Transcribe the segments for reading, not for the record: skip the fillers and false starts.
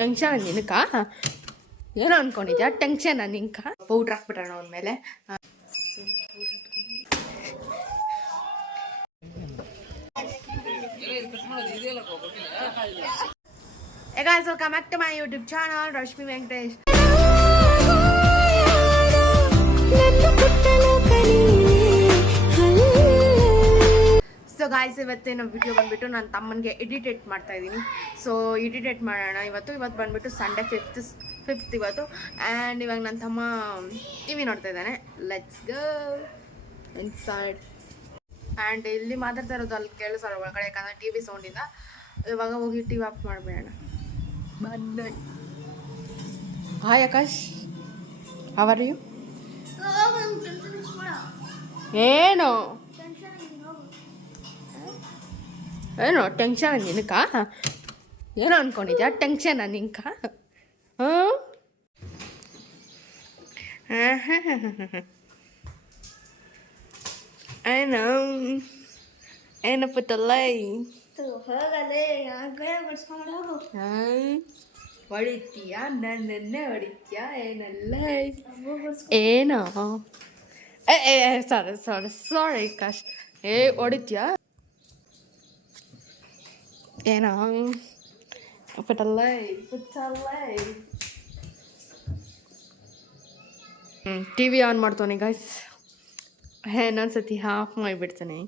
Tension ನಿನಕ ಏನೋ ಅನ್ಕೊಂಡಿದ್ಯಾ tension ನಿಂಕ powder ಹಾಕ್ಬಿಟ್ಟಣ ಅವನ ಮೇಲೆ Hey guys, welcome back to my YouTube channel, Rashmi Venkatesh. So guys ಇವತ್ತೇನು video ಬಂದುಬಿಟ್ಟು ನನ್ನ ತಮ್ಮನಿಗೆ ಎಡಿಟೇಟ್ ಮಾಡ್ತಾ ಇದ್ದೀನಿ. ಸೊ ಎಡಿಟೇಟ್ ಮಾಡೋಣ ಇವತ್ತು ಬಂದುಬಿಟ್ಟು ಸಂಡೇ ಫಿಫ್ತ್ ಇವತ್ತು. ಆ್ಯಂಡ್ ಇವಾಗ ನನ್ನ ತಮ್ಮ ಟಿ ವಿ ನೋಡ್ತಾ ಇದ್ದಾನೆ. Let's go inside. ಆ್ಯಂಡ್ ಇಲ್ಲಿ ಮಾತಾಡ್ತಾ ಇರೋದು ಅಲ್ಲಿ ಕೇಳಿಸೋಣ ಒಳಗಡೆ, ಯಾಕಂದರೆ ಟಿ ವಿ ಸೌಂಡಿಂದ. ಇವಾಗ ಹೋಗಿ ಟಿ ವಿ ಆಫ್ ಮಾಡಿಬಿಡೋಣ. ಬಂದೆ. Hi Akash, how are you? ಏನು ಏನೋ ಟೆನ್ಷನ್ ನಿನಕ ಏನೋ ಅನ್ಕೊಂಡಿದ್ಯಾ ಟೆನ್ಷನ್ ನಿಂಕ? ಹಾಂ ಏನೋ ಏನಪ್ಪ ತಲ್ಲೈ ಹೊಡಿತೀಯ ನನ್ನೇ ಹೊಡಿತೀಯ ಏನಲ್ಲ ಏನೋ ಸಾರಿ ಕಾಶ್ ಹೊಡಿತೀಯ ಏನೋ ಪುಟ್ಟಲ್ಲೈ ಟಿ ವಿ ಆನ್ ಮಾಡ್ತಾನೆ ಗೈಸ್. ಇನ್ನೊಂದ್ಸತಿ ಹಾಫ್ ಮಾಡಿಬಿಡ್ತಾನೆ.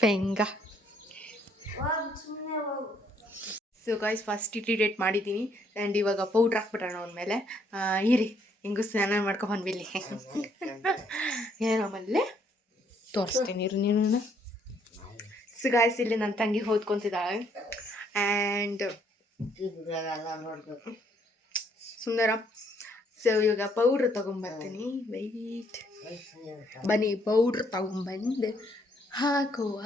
ಫೆಂಗ. ಸೊ ಗೈಸ್ ಫಸ್ಟ್ ಇಟಿಡೇಟ್ ಮಾಡಿದ್ದೀನಿ. ಆ್ಯಂಡ್ ಇವಾಗ ಪೌಡ್ರ್ ಹಾಕ್ಬಿಟ್ಟಣ ಅವನ ಮೇಲೆ. ಇರಿ ಹಿಂಗೂ ಸ್ನಾನ ಮಾಡ್ಕೊಬಂದ್ಬಿಲ್ಲಿ. ಏನೋ ಮಲ್ಲೆ ತೋರಿಸ್ತೀನಿ ಇರು ನೀನು. ಸೊ ಗೈಸ್ ಇಲ್ಲಿ ನನ್ನ ತಂಗಿ ಓದ್ಕೊತಿದ್ದಾಳೆ. ಆ್ಯಂಡ್ ಸುಂದರ. ಸೊ ಇವಾಗ ಪೌಡ್ರ್ ತಗೊಂಬರ್ತೀನಿ. ವೆಯ್ಟ್ ಬನ್ನಿ ಪೌಡ್ರ್ ತಗೊಂಬಂದು ಹಾಕುವ.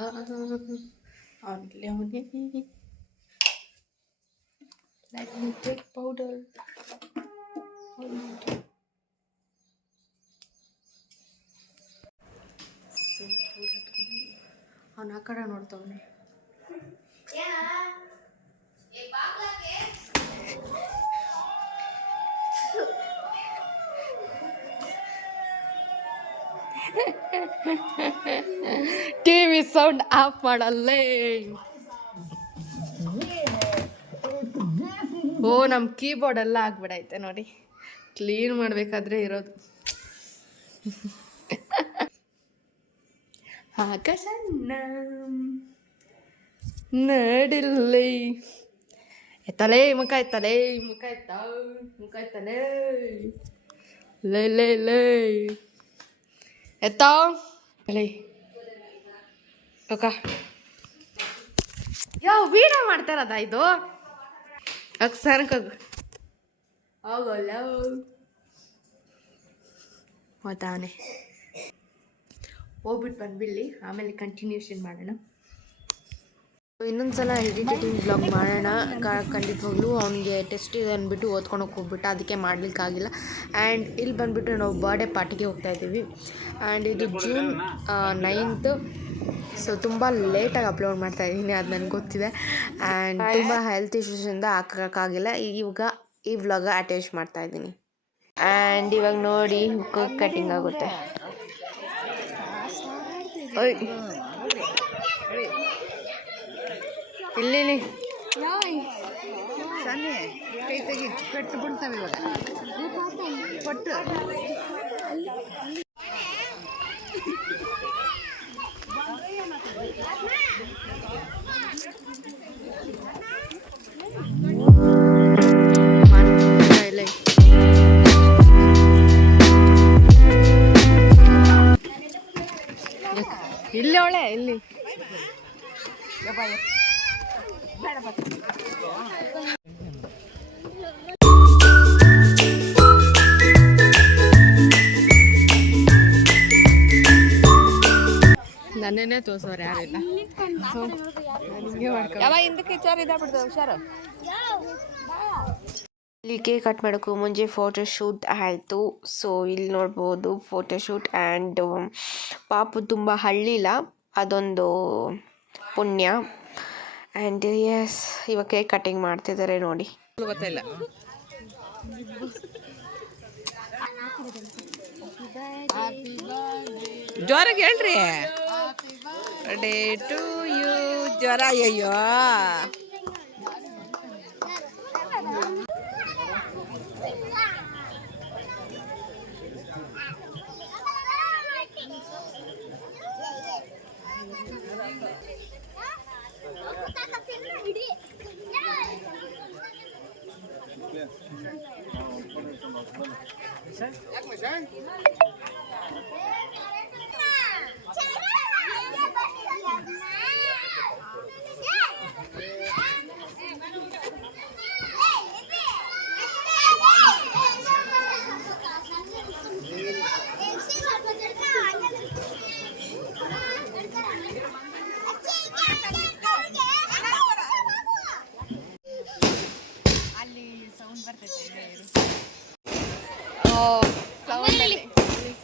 ಅವನಿಗೆ let me take powder. ಅವನ ಆ ಕಡೆ ನೋಡ್ತವನೆ. ಟಿವಿ ಸೌಂಡ್ ಆಫ್ ಮಾಡಲ್ಲೇ. ಓ ನಮ್ಮ ಕೀಬೋರ್ಡ್ ಎಲ್ಲ ಆಗ್ಬಿಡೈತೆ ನೋಡಿ. ಕ್ಲೀನ್ ಮಾಡಬೇಕಾದ್ರೆ ಇರೋದು. ಆಕಾಶ ನಡಿಲ್ಲಿ ಎತ್ತಲೇ ಮುಖ ಎತ್ತಲೇ ಮುಖ ಎತ್ತಲೇ ಲೈ ಲೈ ಲೈ ಎತ್ತ ಲೈ ಓಕ. ಯಾವ ವೀಡಿಯೋ ಮಾಡ್ತಾರದ ಇದು? ಅಕ್ಸರ್ಕೋಗು ಹೋಗಲ್ಲ ಹೋತಾನೆ. ಹೋಗ್ಬಿಟ್ಟು ಬಂದ್ಬಿಡ್ಲಿ, ಆಮೇಲೆ ಕಂಟಿನ್ಯೂಷನ್ ಮಾಡೋಣ. ಇನ್ನೊಂದ್ಸಲ ಎಡಿಟಿಂಗ್ ಬ್ಲಾಗ್ ಮಾಡೋಣ ಖಂಡಿತವಾಗ್ಲೂ. ಅವನಿಗೆ ಟೆಸ್ಟ್ ಇದೆ ಅಂದ್ಬಿಟ್ಟು ಓದ್ಕೊಳಕ್ಕೆ ಹೋಗ್ಬಿಟ್ಟು ಅದಕ್ಕೆ ಮಾಡಲಿಕ್ಕಾಗಿಲ್ಲ. ಆ್ಯಂಡ್ ಇಲ್ಲಿ ಬಂದುಬಿಟ್ಟು ನಾವು ಬರ್ಡೇ ಪಾರ್ಟಿಗೆ ಹೋಗ್ತಾಯಿದ್ದೀವಿ. ಆ್ಯಂಡ್ ಇದು ಜೂನ್ 9th. ಸೊ ತುಂಬ ಲೇಟಾಗಿ ಅಪ್ಲೋಡ್ ಮಾಡ್ತಾಯಿದ್ದೀನಿ, ಅದು ನನಗೆ ಗೊತ್ತಿದೆ. ಆ್ಯಂಡ್ ತುಂಬ ಹೆಲ್ತ್ ಇಶ್ಯೂಸಿಂದ ಹಾಕೋಕ್ಕಾಗಿಲ್ಲ. ಇವಾಗ ಈ ವ್ಲಾಗ ಅಟ್ಯಾಚ್ ಮಾಡ್ತಾಯಿದ್ದೀನಿ. ಆ್ಯಂಡ್ ಇವಾಗ ನೋಡಿ ಕೇಕ್ ಕಟ್ಟಿಂಗ್ ಆಗುತ್ತೆ. ಇಲ್ಲಿ ಕೈ ತೆಗಿ ಕಟ್ಟು ಬಿಡ್ತಾವೆ ಇವಾಗ ಕೊಟ್ಟು. ಇಲ್ಲಿ ಒಳ್ಳೆ ಇಲ್ಲಿ ನನ್ನೇ ತೋರ್ಸೋರು ಯಾರಿಲ್ಲ. ಸೊ ಹಿಂಗೆ ಮಾಡ್ಕೊ ಹಿಂದಕ್ಕೆ ವಿಚಾರ ಇದಾಗ್ಬಿಡ್ತದೆ ಹುಷಾರು. ಇಲ್ಲಿ ಕೇಕ್ ಕಟ್ ಮಾಡೋಕ್ಕೂ ಮುಂಚೆ ಫೋಟೋಶೂಟ್ ಆಯಿತು. ಸೊ ಇಲ್ಲಿ ನೋಡ್ಬೋದು ಫೋಟೋಶೂಟ್. ಆ್ಯಂಡ್ ಪಾಪು ತುಂಬ ಹಳ್ಳಿಲ್ಲ, ಅದೊಂದು ಪುಣ್ಯ. ಆ್ಯಂಡ್ ಎಸ್, ಇವಾಗ ಕೇಕ್ ಕಟ್ಟಿಂಗ್ ಮಾಡ್ತಿದ್ದಾರೆ ನೋಡಿ. ಗೊತ್ತಿಲ್ಲ. ಜೋರಾಗಿ ಹೇಳ್ರಿ. Day to you. ಜ್ವರ. ಅಯ್ಯೋ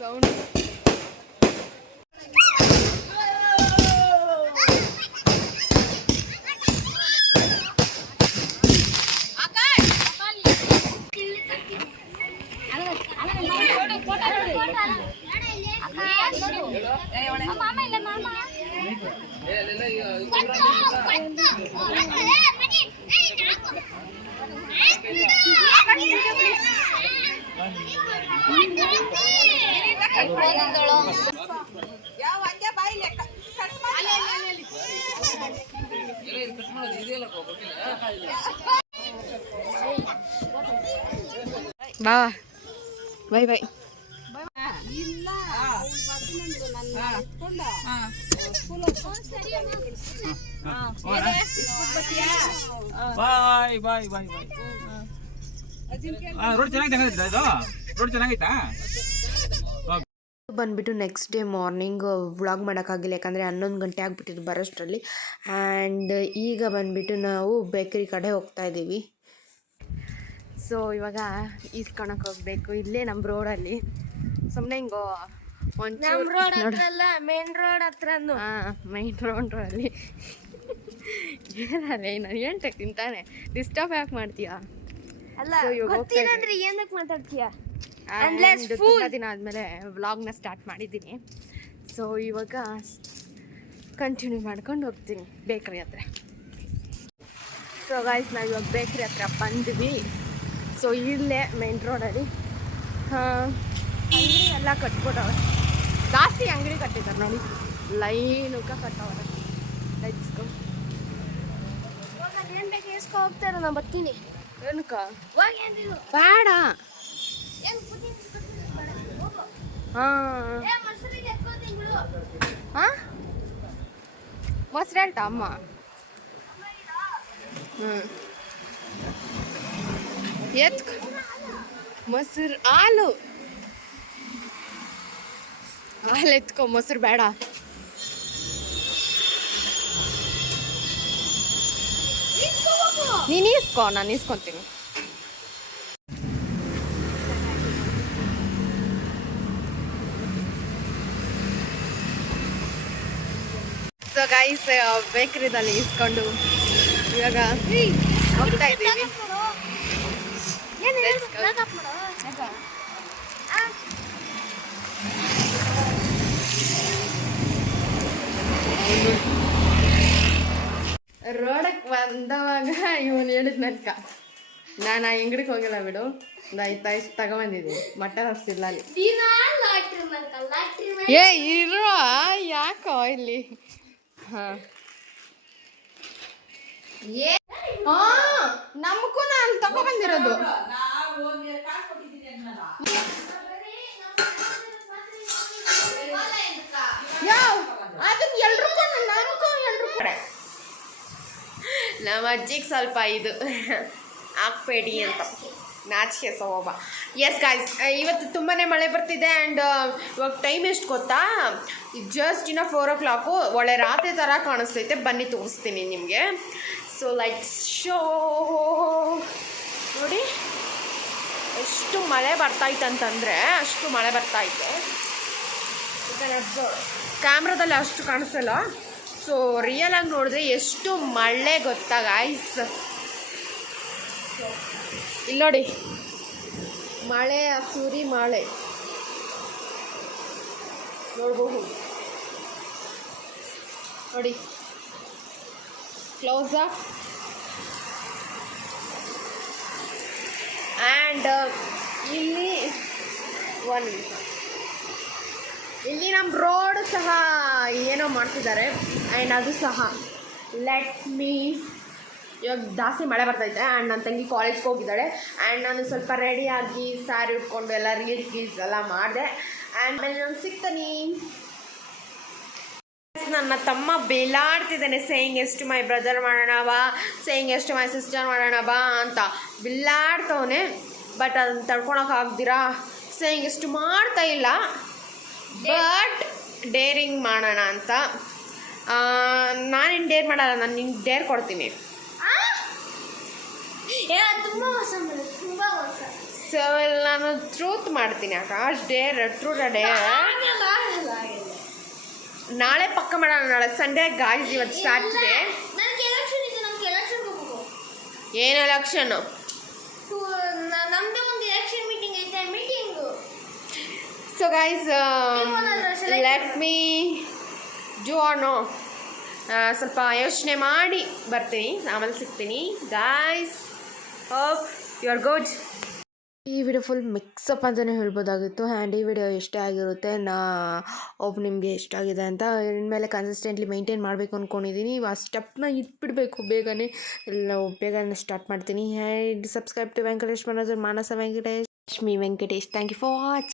ಸೌಂಡ್ ಬಾ bye bye. Bye bye bye bye. Road ಚೆನ್ನಾಗಿತ್ತು. ಇದು ರೋಡ್ ಚೆನ್ನಾಗಿತ್ತಾ? ಬಂದುಬಿಟ್ಟು ನೆಕ್ಸ್ಟ್ ಡೇ ಮಾರ್ನಿಂಗ್ ವ್ಲಾಗ್ ಮಾಡೋಕ್ಕಾಗಿಲ್ಲ, ಯಾಕಂದರೆ 11 ಗಂಟೆ ಆಗಿಬಿಟ್ಟಿದ್ದು ಬರೋಷ್ಟರಲ್ಲಿ. ಆ್ಯಂಡ್ ಈಗ ಬಂದುಬಿಟ್ಟು ನಾವು ಬೇಕರಿ ಕಡೆ ಹೋಗ್ತಾಯಿದ್ದೀವಿ. ಸೊ ಇವಾಗ ಈಸ್ಕೊಳಕ್ಕೆ ಹೋಗಬೇಕು, ಇಲ್ಲೇ ನಮ್ಮ ರೋಡಲ್ಲಿ. ಸುಮ್ಮನೆ ಹಿಂಗೋ ಒಂಚೂರು ಮೇನ್ ರೋಡ್ ಹತ್ರ. ಹಾಂ, ಮೈನ್ ರೋಡಲ್ಲಿ ಏನಲ್ಲ ನಾನು ಏನು ತಿಂತಾನೆ ಡಿಸ್ಟರ್ಬ್ ಯಾಕೆ ಮಾಡ್ತೀಯಾ? ಅಲ್ಲ ಏನಕ್ಕೆ ಮಾತಾಡ್ತೀಯಾ? ತುಂಬ ದಿನ ಆದಮೇಲೆ ವ್ಲಾಗ್ನ ಸ್ಟಾರ್ಟ್ ಮಾಡಿದ್ದೀನಿ. ಸೊ ಇವಾಗ ಕಂಟಿನ್ಯೂ ಮಾಡ್ಕೊಂಡು ಹೋಗ್ತೀನಿ ಬೇಕ್ರಿ ಹತ್ರ. ಸೊ ಗಾಯ್ಸ್, ನಾವು ಇವಾಗ ಬೇಕ್ರಿ ಹತ್ರ ಬಂದ್ವಿ. ಸೊ ಇಲ್ಲೇ ಮೇನ್ ರೋಡಲ್ಲಿ ಅಂಗಡಿ ಎಲ್ಲ ಕಟ್ಬಿಟ್ಟವ್ರೆ. ಜಾಸ್ತಿ ಅಂಗಡಿ ಕಟ್ಟಿದ್ದಾರೆ ನೋಡಿ, ಲೈನುಗ ಕಟ್ಟವ್ರೆ. Let's go. ಏನು ಬೇಕು ಎಸ್ಕೊ ಹೋಗ್ತಾರೆ, ನಾನು ಬರ್ತೀನಿ. ಏನಕ್ಕ ಬೇಡ. ಹಾಂ ಹಾಂ, ಮೊಸರು ಹೇಳ್ತಾ ಅಮ್ಮ? ಎತ್ಕೊ ಮೊಸರು. ಹಾಲು ಎತ್ಕೊ, ಮೊಸರು ಬೇಡ. ನೀನು ಇಸ್ಕೊ, ನಾನು ಇಸ್ಕೊತೀನಿ. ಸೊ ಗೈಸ್, ಬೇಕರಿದಲ್ಲಿ ಇಸ್ಕೊಂಡು ಇವಾಗ ಹೋಗ್ತಾ ಇದ್ದೀವಿ. ರೋಡಕ್ಕೆ ಬಂದವಾಗ ಇವನು ಹೇಳಿದ್ ನನ್ಕ, ನಾನು ಆ ಅಂಗಡಿಗೆ ಹೋಗಿಲ್ಲ ಬಿಡು, ಆಯ್ತಾ ಇಷ್ಟು ತಗೊಂಬಂದಿದ್ದೀನಿ. ಮಟನ್ ಹರ್ಸಿಲ್ಲ ಅಲ್ಲಿ. ಏ ಇರೋ, ಯಾಕೋ ಇಲ್ಲಿ. ಹಾಂ ನಮಗೂ ನಾನು ತಗೊಬಂದಿರೋದು. ಅದನ್ನ ಎಲ್ರು ನಮಗೂ ಎಲ್ರು ನಮ್ಮ ಅಜ್ಜಿಗೆ ಸ್ವಲ್ಪ ಇದು ಹಾಕ್ಬೇಡಿ ಅಂತ ನಾಚಿಕೆ ಸ್ವಭಾವ. ಎಸ್ ಗಾಯ್ಸ್, ಇವತ್ತು ತುಂಬಾ ಮಳೆ ಬರ್ತಿದೆ. ಆ್ಯಂಡ್ ಇವಾಗ ಟೈಮ್ ಎಷ್ಟು ಗೊತ್ತಾ? Just 4 o'clock. ಒಳ್ಳೆ ರಾತ್ರಿ ಥರ ಕಾಣಿಸ್ತೈತೆ. ಬನ್ನಿ ತೋರಿಸ್ತೀನಿ ನಿಮಗೆ. ಸೊ ಲೈಟ್ಸ್ ಶೋ ನೋಡಿ, ಎಷ್ಟು ಮಳೆ ಬರ್ತಾಯಿತ್ತಂತಂದರೆ ಅಷ್ಟು ಮಳೆ ಬರ್ತಾಯಿದೆ. ಕ್ಯಾಮ್ರಾದಲ್ಲಿ ಅಷ್ಟು ಕಾಣಿಸಲ್ಲ. ಸೊ ರಿಯಲ್ ಆಗಿ ನೋಡಿದ್ರೆ ಎಷ್ಟು ಮಳೆ ಗೊತ್ತಾ ಗಾಯ್ಸ್. ಇಲ್ಲಿ ನೋಡಿ ಮಳೆ, ಸುರಿ ಮಳೆ ನೋಡ್ಬಹುದು ನೋಡಿ, ಕ್ಲೋಸ್ ಅಪ್. ಆ್ಯಂಡ್ ಇಲ್ಲಿ ಒಂದು ನಿಮಿಷ, ಇಲ್ಲಿ ನಮ್ಮ ರೋಡ್ ಸಹ ಏನೋ ಮಾಡ್ತಿದ್ದಾರೆ. ಆ್ಯಂಡ್ ಅದು ಸಹ ಲೆಟ್ ಮೀ, ಇವಾಗ ಜಾಸ್ತಿ ಮಳೆ ಬರ್ತೈತೆ. ಆ್ಯಂಡ್ ನನ್ನ ತಂಗಿ ಕಾಲೇಜ್ಗೆ ಹೋಗಿದ್ದಾಳೆ. ಆ್ಯಂಡ್ ನಾನು ಸ್ವಲ್ಪ ರೆಡಿಯಾಗಿ ಸ್ಯಾರಿ ಉಟ್ಕೊಂಡು ಎಲ್ಲ ರೀಲ್ಸ್ ಎಲ್ಲ ಮಾಡಿದೆ. ಆ್ಯಂಡ್ ಆಮೇಲೆ ನಾನು ಸಿಗ್ತೀನಿ. ನನ್ನ ತಮ್ಮ ಬಿಲ್ಲಾಡ್ತಿದ್ದಾನೆ, ಸೇಯಿಂಗ್ ಎಷ್ಟು ಮೈ ಬ್ರದರ್ ಮಾಡೋಣ ಬಾ, ಸೇಯಿಂಗ್ ಎಷ್ಟು ಮೈ ಸಿಸ್ಟರ್ ಮಾಡೋಣ ಬಾ ಅಂತ ಬಿಲ್ಲಾಡ್ತವನೆ. ಬಟ್ ಅದನ್ನು ತಡ್ಕೊಳಕ್ಕಾಗ್ದಿರಾ ಸೇಯಿಂಗ್ ಎಷ್ಟು ಮಾಡ್ತಾ ಇಲ್ಲ, ಬಟ್ ಡೇರಿಂಗ್ ಮಾಡೋಣ ಅಂತ. ನಾನೇನು ಡೇರ್ ಮಾಡಲ್ಲ, ನಾನು ನಿಂಗೆ ಡೇರ್ ಕೊಡ್ತೀನಿ. ಸೊ ನಾನು ಟ್ರೂತ್ ಮಾಡ್ತೀನಿ ಆಕಾಶ್, ಟ್ರೂತ್ ಡೇರ್ ನಾಳೆ ಪಕ್ಕ ಮಾಡೋಣ. ನಾಳೆ ಸಂಡೇ ಗಾಯ್ಸ್, ಇವತ್ತು ಸ್ಯಾಟರ್ಡೇ. ಏನು ಎಲೆಕ್ಷನ್ನು? So guys let me do or no, ಸ್ವಲ್ಪ ಯೋಚನೆ ಮಾಡಿ ಬರ್ತೀನಿ, ಆಮೇಲೆ ಸಿಗ್ತೀನಿ guys. Hope you are good. ಈ ವಿಡಿಯೋ ಫುಲ್ ಮಿಕ್ಸಪ್ ಅಂತಲೇ ಹೇಳ್ಬೋದಾಗಿತ್ತು. ಆ್ಯಂಡ್ ಈ ವಿಡಿಯೋ ಎಷ್ಟೇ ಆಗಿರುತ್ತೆ, ನಿಮಗೆ ಇಷ್ಟ ಆಗಿದೆ ಅಂತ ಇನ್ಮೇಲೆ ಕನ್ಸಿಸ್ಟೆಂಟ್ಲಿ ಮೈಂಟೈನ್ ಮಾಡಬೇಕು ಅಂದ್ಕೊಂಡಿದ್ದೀನಿ. ಆ ಸ್ಟೆಪ್ನ ಇಟ್ಬಿಡಬೇಕು ಬೇಗನೆ, ಎಲ್ಲ ಬೇಗನೆ ಸ್ಟಾರ್ಟ್ ಮಾಡ್ತೀನಿ. And subscribe to Venkatesh Manasa Venkatesh, Lakshmi Venkatesh. Thank you for watch.